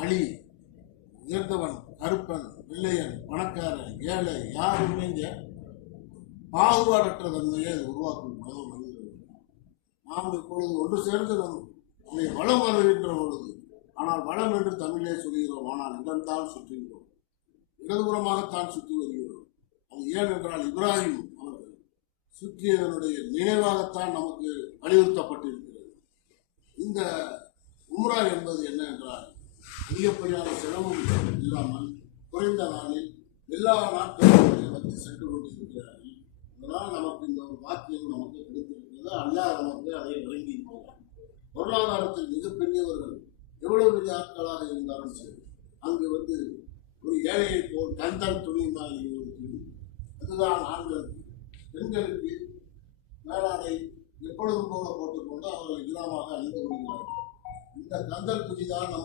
அழி, உயர்ந்தவன், கருப்பன், வெள்ளையன், பணக்காரன், ஏழை, யாருமே இங்கே பாகுபாடற்ற தன்மையை அது உருவாக்கும் மனிதர்கள். நாம் இப்பொழுது ஒன்று சேர்ந்து அதை வளம் வருகின்ற பொழுது, ஆனால் வளம் என்று தமிழே சொல்கிறோம், ஆனால் இடம்தான் சுற்றுகிறோம், இடதுபுறமாகத்தான் சுற்றி வருகிறோம். அது ஏன் என்றால் இப்ராஹிம் அவர்கள் சுற்றியதனுடைய நினைவாகத்தான் நமக்கு வலியுறுத்தப்பட்டிருக்கிறது. இந்த உம்ரா என்பது என்ன என்றால், அதிகப்படியான சிரமம் இல்லாமல் குறைந்த நாளில் எல்லா நாட்களும் வந்து சென்று கொண்டிருக்கிறார்கள். அதனால் நமக்கு இந்த ஒரு வாக்கியம் நமக்கு கிடைத்திருக்கிறது. அல்லாஹ் நமக்கு அதை வழங்கியிருக்கிறார். பொருளாதாரத்தில் மிகப்பெரியவர்கள் எவ்வளவு பெரிய ஆட்களாக இருந்தாலும் சரி, அங்கு வந்து ஒரு ஏழையை போல் கந்தல் துணி மாதிரி ஒரு துணி, அதுதான் ஆண்களுக்கு. பெண்களுக்கு மேலாடை எப்பொழுதும் போல போட்டுக்கொண்டு அவர்கள் இல்லாமல் அணிந்து கொள்கிறார்கள். இந்த கந்தல் துணி தான் நமக்கு